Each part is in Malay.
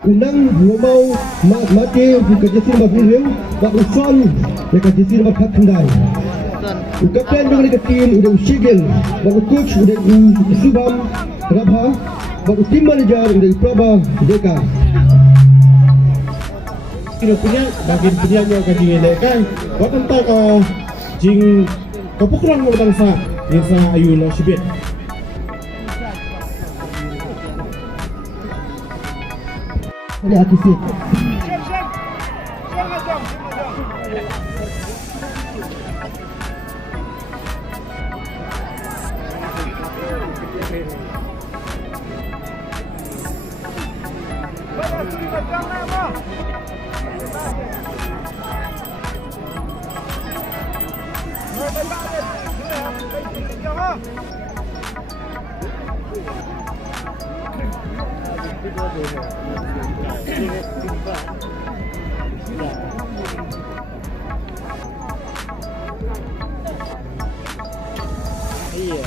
Unang mau mati kerjasama berhubung bak usul mereka kerjasama berhak kendai. Kapten dengan tim udah usigel, bak coach udah Subham Rabha, bak tim manager udah Prabha Deka. Kira punya bagian punya yang kaji lekai. Buat tentang jing kepukulan mau bangsa Insa Ayu Lasibet. Ini aktif. Iya.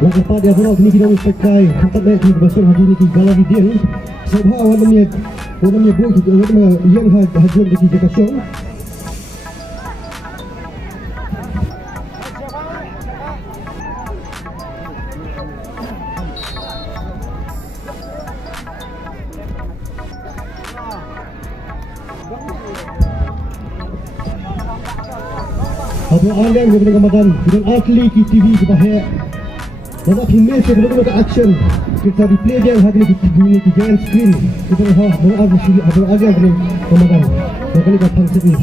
Langkah pada final kini kita pakai hantar baik di basur hari ini kita lagi dia sebab warnanya boy kita warna yang hajuan di tiga kasong. Abang anda yang berada Ramadan dengan atlet TV kebahaya. Dapat filmnya sebelum ke action kita replay dia hari ini di giant screen kita bawa agak ni Ramadan. Kali kita fungsi ni.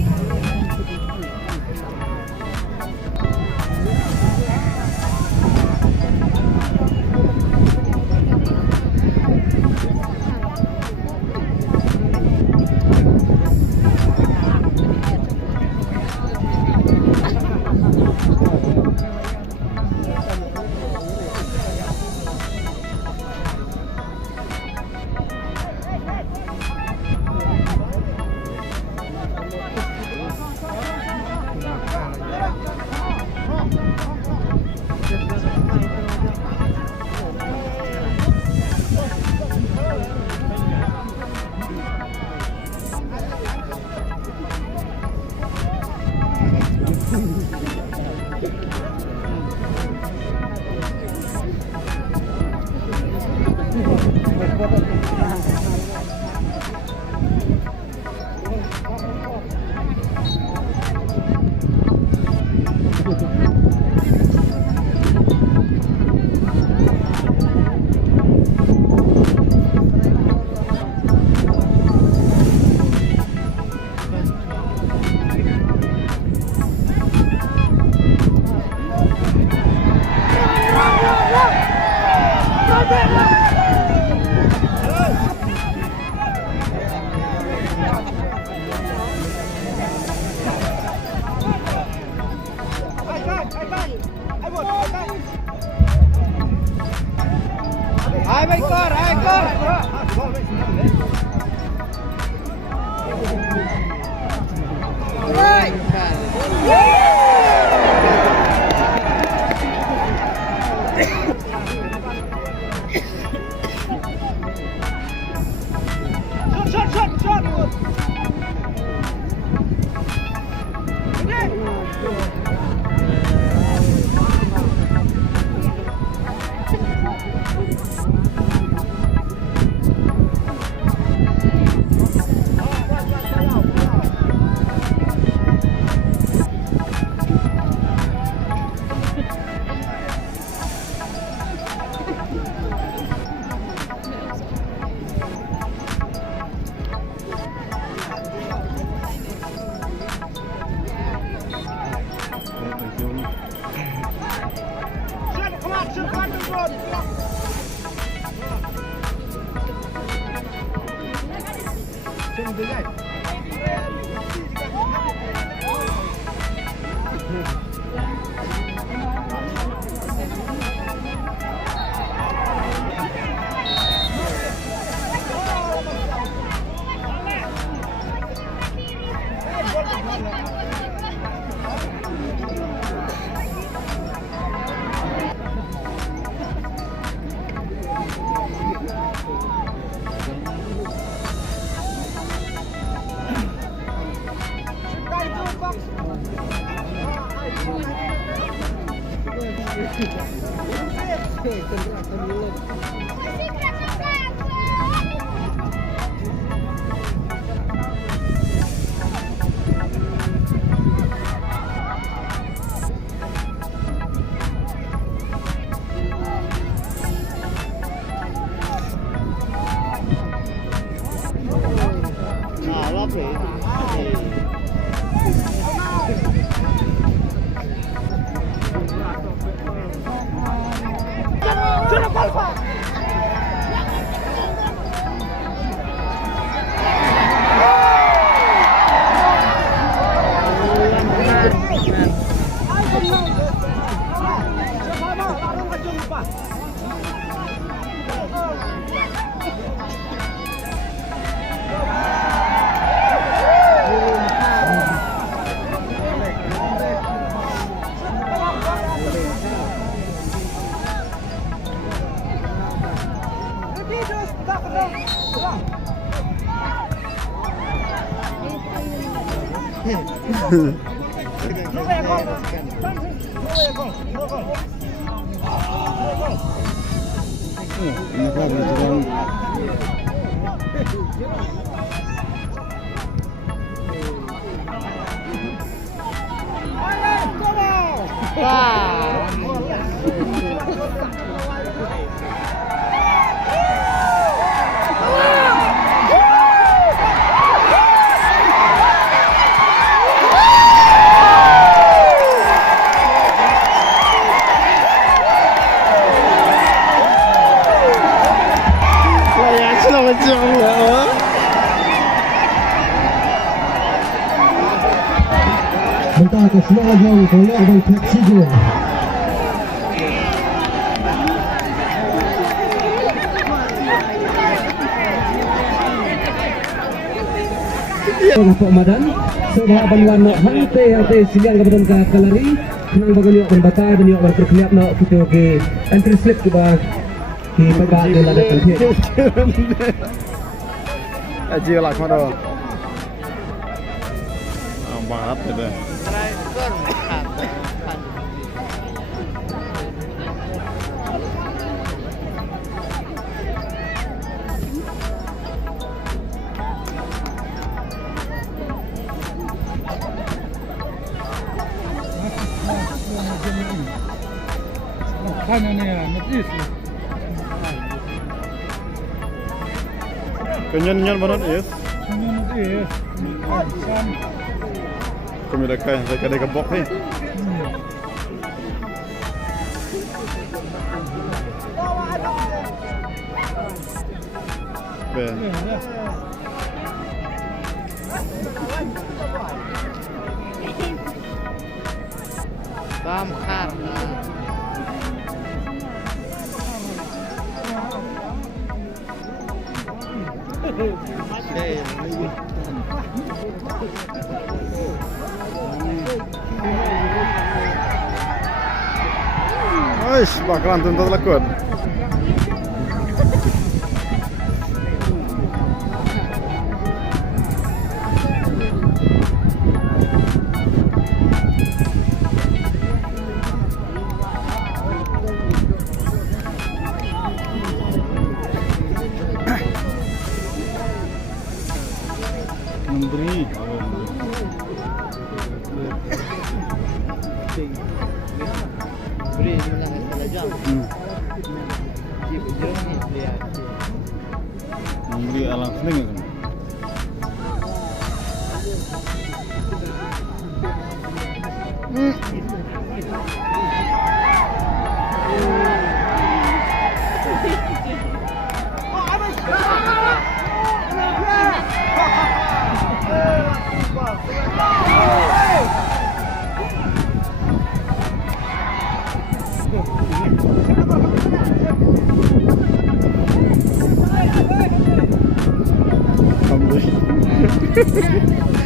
Mentah ke semua jauh tolak dan taksi juga. Pak Madan, sebab bantuan nak hantai silian kemudian ke kalari, kenal bagai nak membata dan nak berkeliap nak kita ke entry slip ke bah, di pegang ke lada kantin. Aji lah mana? Banget itu. Kenyan banget yes. Kami dah kaya, saya kena kebok ni. Ben. Bom khát. Aish, bakalan tentu lakon. Menteri. Beri lah selajang. Jeruk ni dia. Menteri alam seneng.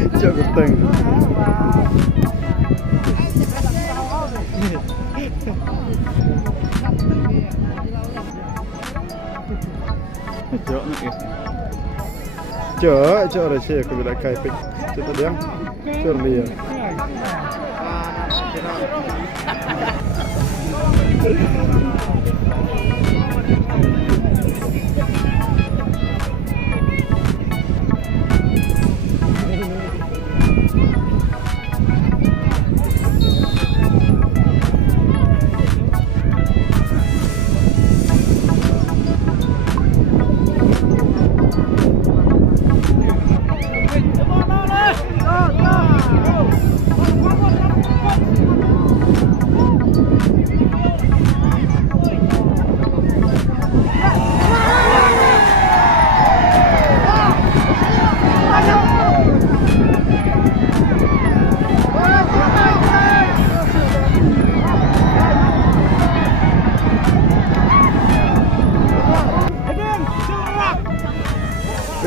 Cok keteng. Cok ni. Cok rasa aku bila kai pek. Cok tu dia. Cok dia.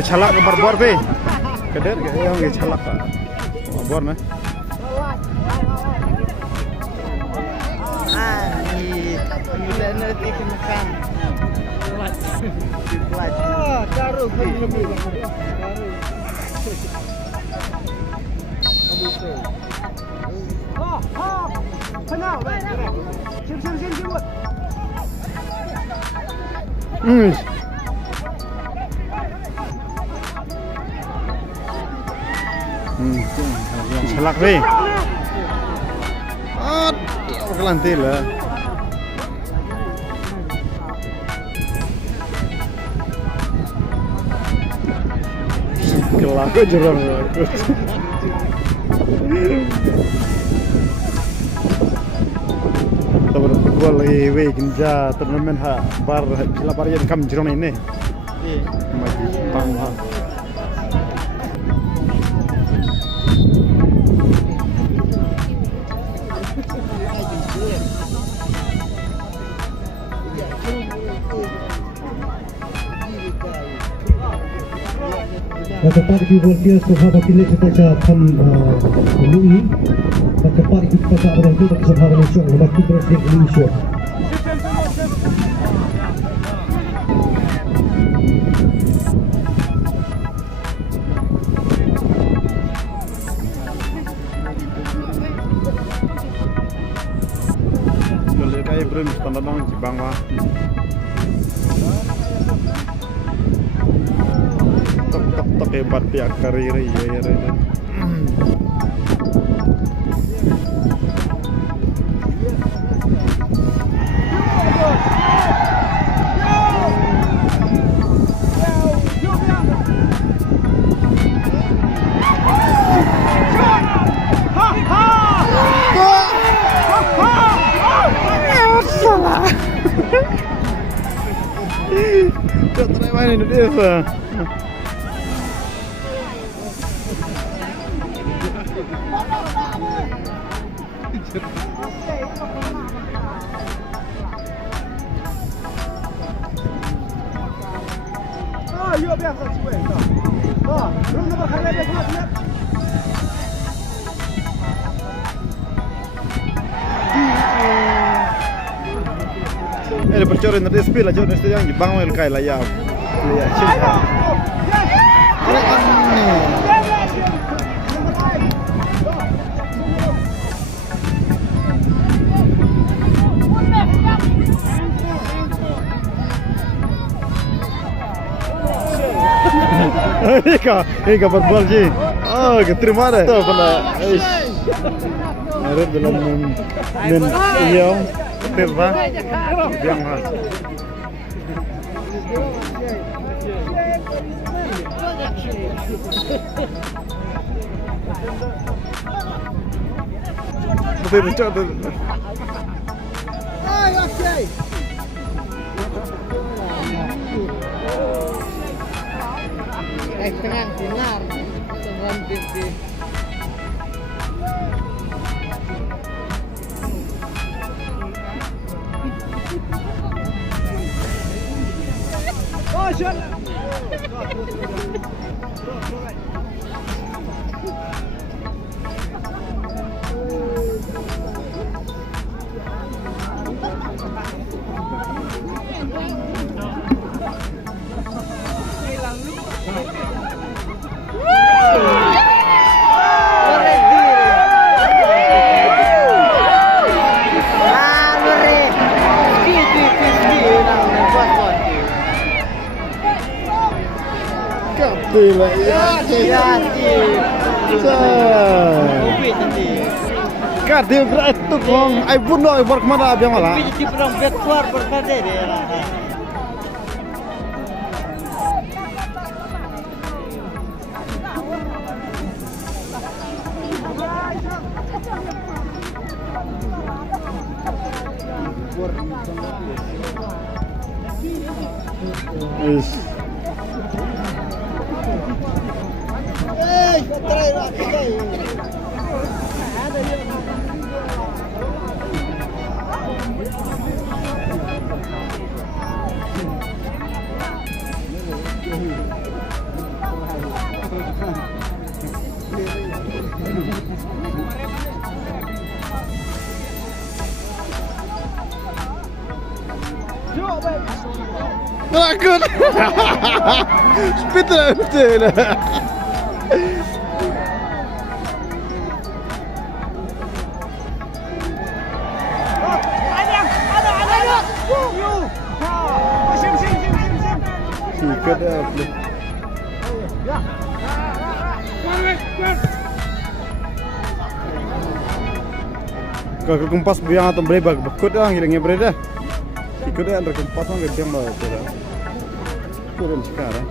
Chalak ke barbor pe. Keder ke yang ke chalak ka. Barbor na. Tidak nanti makan. Taruh lebih. Kenal, sim. Chalak pe. Kelantil lah. Kelak jerang aku. Tabar football we kinja turnamen ha bar jila bar yan kam jerang ini. Maju bang ha. Cepat ikut volunteer sahabat pilih kita akan melalui cepat ikut kita orang itu bagi sahabat Malaysia membantu Presiden Indonesia. Boleh kaya beri standar dong Jepang mah. Tak hebat pihak karir ya. Kau terima Indonesia. Ada percaya nanti spill aja nanti yang Jepang mau kai lah ya. Lihat cinta. Ika football ji. Oh, keterima deh. Tuh pula. Ada dalam men iya. Terba. Yang hal. Betul. Tenang, benar. Tenang, pipi. Oh, shut up. lah. Ya, Kopi tadi. Kade berat tu kong. Ai bunuh ai bar kemana abang malah. Kopi jadi perang bet keluar berkade dia. Is. Takut. Speed lah betul lah. Sikit dah. Kalau kumpas biang atau berebak, bakut dah hilangnya bereda. Ikut dah antara kumpas orang gede mah tu dah. Turun sekarang.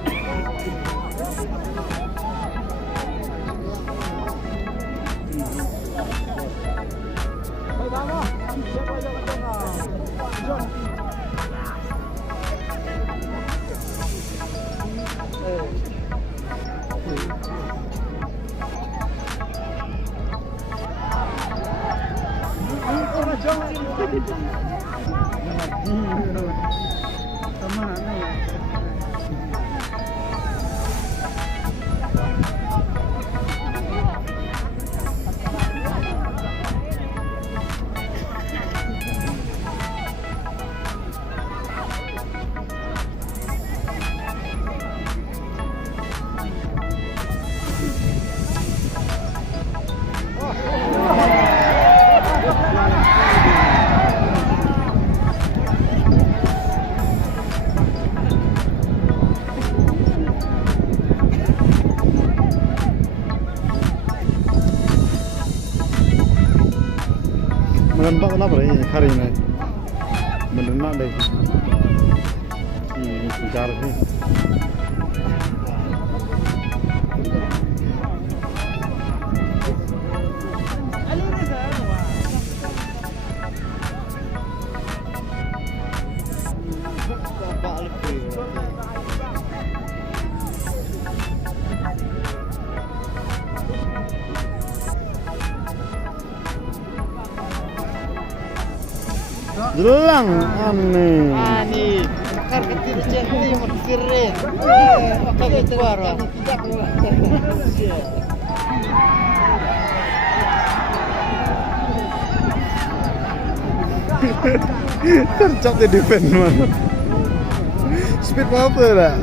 Nampak kenapa ni hari ini? Mendengar deh. Sejarah ni. Jelang aneh. Ani, kar kecil centim keren. Apa itu baru? Tercap di defend mana? Speed apa dah?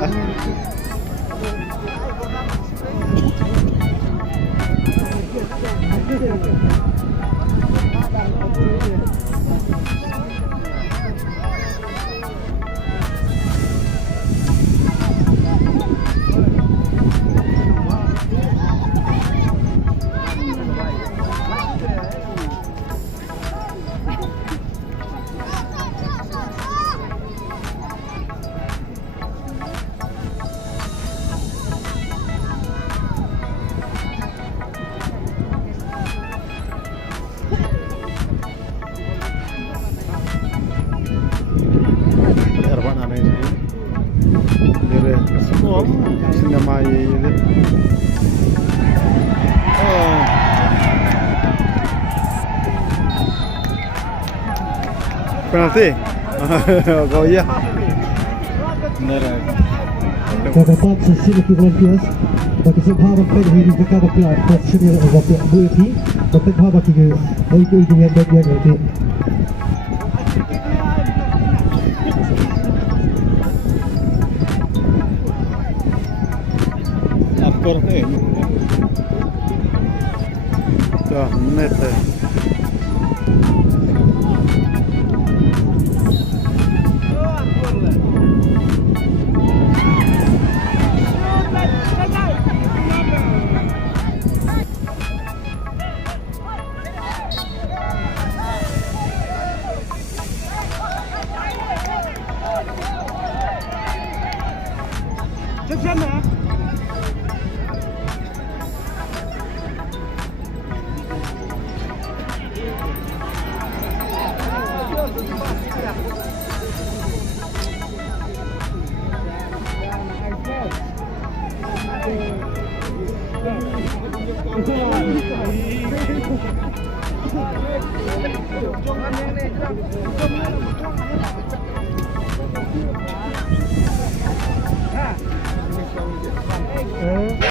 Penalti. Kau iya. Benar. Dapat sisi volunteers bagi sebab apa ini kita dapat position yang dapat berarti dapat apa kita itu yang bagian itu. Akor ni. Dah net. Ha.